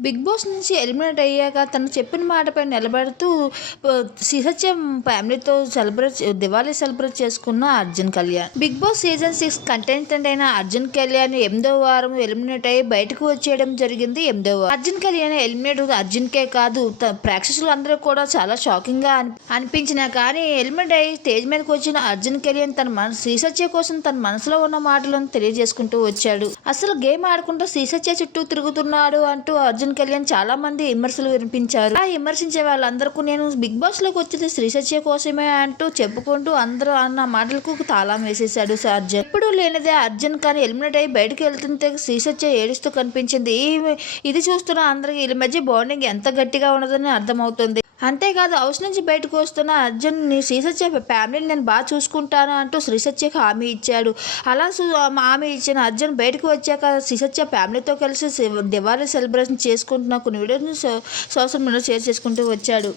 Big boss నుంచి eliminate అయ్యాక తను చెప్పిన మాటపై నిలబడుతూ సిహెచ్ఎం ఫ్యామిలీతో సెలబ్రేట్ దివాళీ సెలబ్రేట్ చేసుకున్న Arjun Kalyan. Bigg Boss season six contestant అయిన అర్జున్ కళ్యాణ్ ఎనిమిదో వారం ఎలిమినేట్ అయ్యి బయటకు వచ్చేయడం జరిగింది ఎనిమిదో వారం. అర్జున్ కళ్యాణ్ ఎలిమినేట్ అర్జున్ కే కాదు ప్రేక్షకులు అందరూ కూడా చాలా షాకింగ్గా అని- అనిపించినా కానీ ఎలిమినేట్ అయ్యి స్టేజ్ మీదకి వచ్చిన అర్జున్ కళ్యాణ్ తన మన శ్రీసత్య కోసం తన మనసులో ఉన్న మాటలను తెలియజేసుకుంటూ వచ్చాడు. అసలు గేమ్ ఆడుకుంటూ శ్రీసత్య చుట్టూ తిరుగుతున్నాడు అంటూ అర్జున్ కళ్యాణ్ చాలా మంది విమర్శలు వినిపించారు. ఆ విమర్శించే వాళ్ళందరికీ నేను బిగ్ బాస్లోకి వచ్చేది శ్రీసత్య కోసమే అంటూ చెప్పుకుంటూ అందరూ అన్న మాటలకు తాళం వేసేశాడు అర్జున్. ఎప్పుడు లేనిదే అర్జున్ కానీ ఎలిమినేట్ అయ్యి బయటకు వెళ్తుంటే శ్రీసత్య ఏడుస్తూ కనిపించింది. ఇది చూస్తున్న అందరికి వీళ్ళ మధ్య బాండింగ్ ఎంత గట్టిగా ఉన్నదని అర్థమవుతుంది. అంతేకాదు హౌస్ నుంచి బయటకు వస్తున్న అర్జున్ నీ శ్రీసత్య ఫ్యామిలీని నేను బాగా చూసుకుంటాను అంటూ శ్రీసత్యకు హామీ ఇచ్చాడు. అలా హామీ ఇచ్చిన అర్జున్ బయటకు వచ్చాక శ్రీసత్య ఫ్యామిలీతో కలిసి దివాళీ సెలబ్రేషన్ చేసుకుంటున్న కొన్ని వీడియోస్ సోషల్ మీడియాలో షేర్ చేసుకుంటూ వచ్చాడు.